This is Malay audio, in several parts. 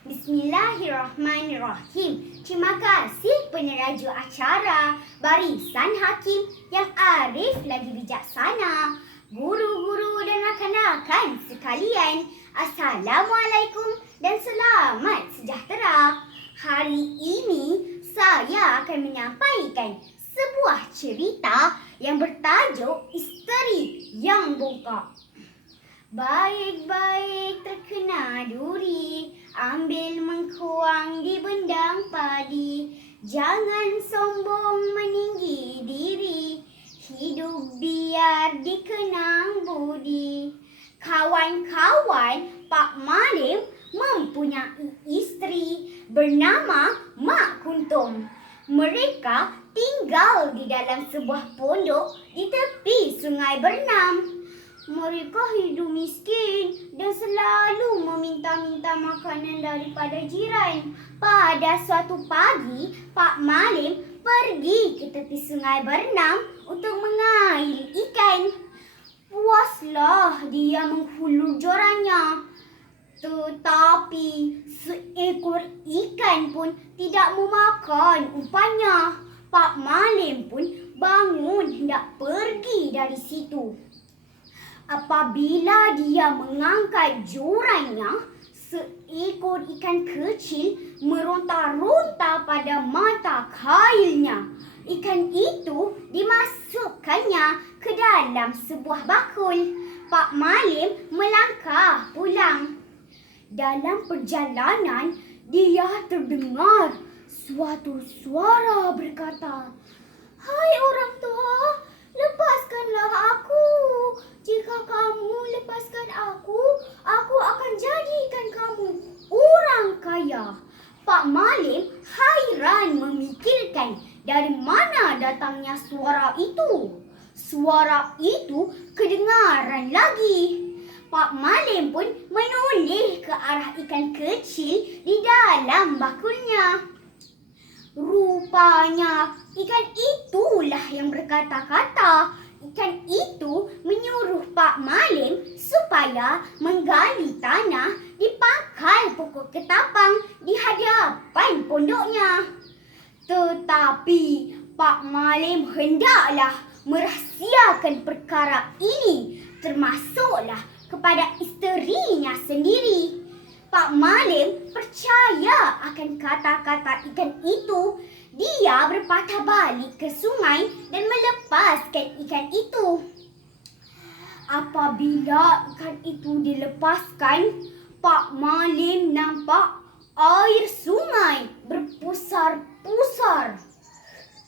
Bismillahirrahmanirrahim. Terima kasih peneraju acara Barisan Hakim yang arif lagi bijaksana. Guru-guru dan rakan-rakan sekalian, Assalamualaikum dan selamat sejahtera. Hari ini saya akan menyampaikan sebuah cerita yang bertajuk Isteri yang Bongkak. Baik-baik terkena duri, ambil mengkuang di bendang padi. Jangan sombong meninggi diri, hidup biar dikenang budi. Kawan-kawan, Pak Malim mempunyai isteri bernama Mak Kuntum. Mereka tinggal di dalam sebuah pondok di tepi sungai Bernam. Mereka hidup miskin dan selalu meminta-minta makanan daripada jiran. Pada suatu pagi, Pak Malim pergi ke tepi sungai Bernam untuk mengairi ikan. Puaslah dia menghulur jorannya. Tetapi seekor ikan pun tidak memakan umpannya. Pak Malim pun bangun hendak pergi dari situ. Apabila dia mengangkat jorannya, seekor ikan kecil meronta-ronta pada mata kailnya. Ikan itu dimasukkannya ke dalam sebuah bakul. Pak Malim melangkah pulang. Dalam perjalanan, dia terdengar suatu suara berkata, "Hai orang tua, lepaskanlah aku. Jika kamu lepaskan aku akan jadikan kamu orang kaya." Pak Malim hairan memikirkan dari mana datangnya suara itu. Suara itu kedengaran lagi. Pak Malim pun menoleh ke arah ikan kecil di dalam bakulnya. Rupanya ikan itulah yang berkata-kata. Ikan itu menyuruh Pak Malim supaya menggali tanah di pangkal pokok ketapang di hadapan pondoknya. Tetapi Pak Malim hendaklah merahsiakan perkara ini, termasuklah kepada isterinya sendiri. Pak Malim percaya akan kata-kata ikan itu. Dia berpatah balik ke sungai dan melepaskan ikan itu. Apabila ikan itu dilepaskan, Pak Malim nampak air sungai berpusar-pusar.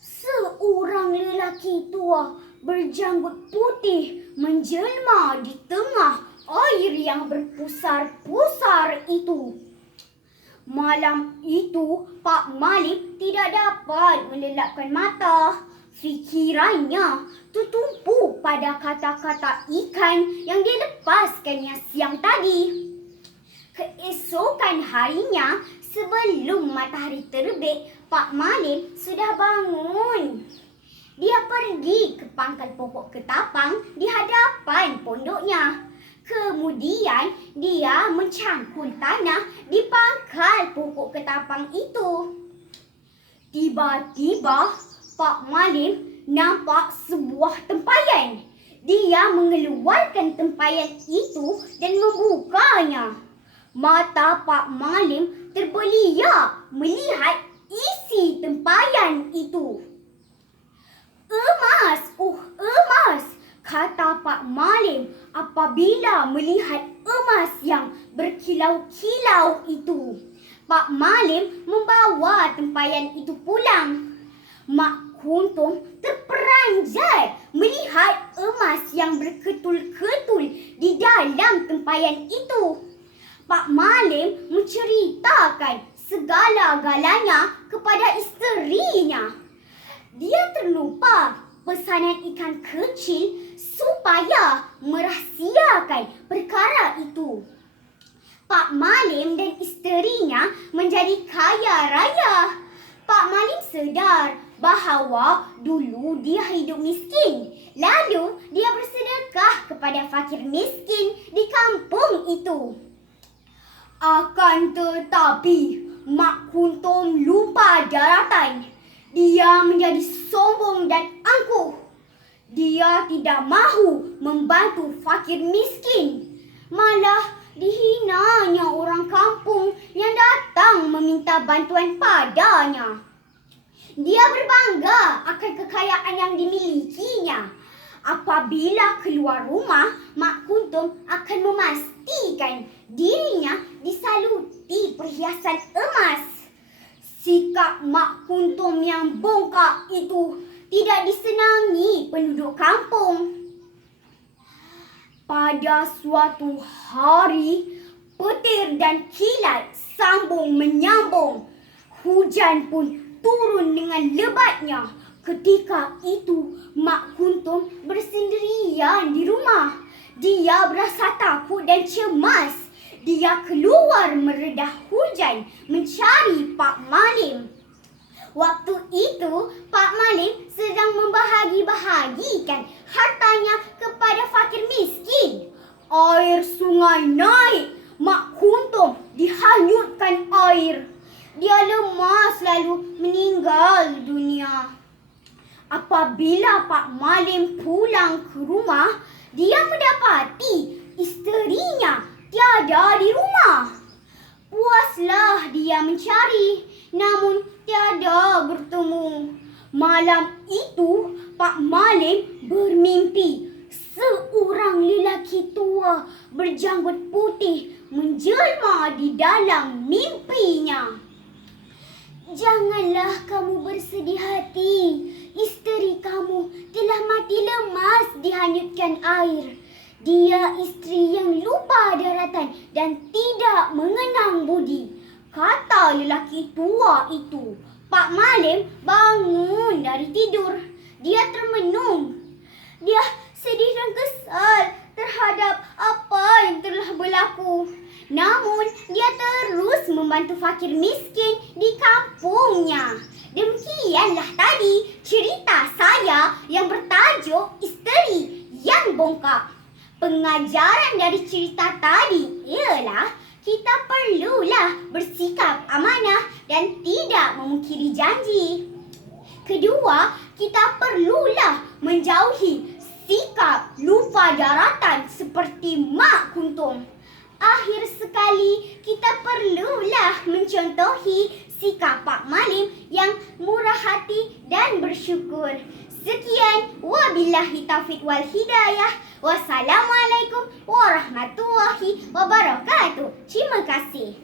Seorang lelaki tua berjanggut putih menjelma di tengah air yang berpusar-pusar itu. Malam itu, Pak Malim tidak dapat melelapkan mata. Fikirannya tertumpu pada kata-kata ikan yang dilepaskannya siang tadi. Keesokan harinya, sebelum matahari terbit, Pak Malim sudah bangun. Dia pergi ke pangkal pokok ketapang di hadapan pondoknya. Kemudian dia mencangkul tanah di pangkal pokok ketapang itu. Tiba-tiba Pak Malim nampak sebuah tempayan. Dia mengeluarkan tempayan itu dan membukanya. Mata Pak Malim terbeliak melihat isi tempayan itu. "Emas, emas!" kata Pak Malim apabila melihat emas yang berkilau-kilau itu. Pak Malim membawa tempayan itu pulang. Mak Kuntum terperanjat melihat emas yang berketul-ketul di dalam tempayan itu. Pak Malim menceritakan segala-galanya kepada isterinya. Dia terlupa pesanan ikan kecil supaya merahsiakan perkara itu. Pak Malim dan isterinya menjadi kaya raya. Pak Malim sedar bahawa dulu dia hidup miskin. Lalu dia bersedekah kepada fakir miskin di kampung itu. Akan tetapi, Mak Kuntum lupa daratan. Dia menjadi sombong dan angkuh. Dia tidak mahu membantu fakir miskin. Malah dihinanya orang kampung yang datang meminta bantuan padanya. Dia berbangga akan kekayaan yang dimilikinya. Apabila keluar rumah, Mak Kuntum akan memastikan dirinya disaluti perhiasan emas. Sikap Mak Kuntum yang bongkak itu tidak disenangi penduduk kampung. Pada suatu hari, petir dan kilat sambung menyambung. Hujan pun turun dengan lebatnya. Ketika itu, Mak Kuntum bersendirian di rumah. Dia berasa takut dan cemas. Dia keluar meredah hujan mencari Pak Malim. Waktu itu, Pak Malim sedang membahagi-bahagikan hartanya kepada fakir miskin. Air sungai naik. Mak Kuntum dihanyutkan air. Dia lemas lalu meninggal dunia. Apabila Pak Malim pulang ke rumah, dia mendapati isterinya tiada di rumah. Puaslah dia mencari, namun tiada bertemu. Malam itu, Pak Malim bermimpi seorang lelaki tua berjanggut putih menjelma di dalam mimpinya. Janganlah kamu bersedih hati. Isteri kamu telah mati lemas dihanyutkan air. Dia isteri yang lupa daratan dan tidak mengenang budi, kata lelaki tua itu. Pak Malim bangun dari tidur. Dia termenung. Dia sedih dan kesal terhadap apa yang telah berlaku. Namun, dia terus membantu fakir miskin di kampungnya. Demikianlah tadi cerita saya yang bertajuk Isteri yang Bongkak. Pengajaran dari cerita tadi ialah kita perlulah bersikap amanah dan tidak memungkiri janji. Kedua, kita perlulah menjauhi sikap lupa daratan seperti Mak Kuntum. Akhir sekali, kita perlulah mencontohi sikap Pak Malim yang murah hati dan bersyukur. Sekian, wabillahi taufiq wal hidayah. Wassalamualaikum warahmatullahi wabarakatuh. Terima kasih.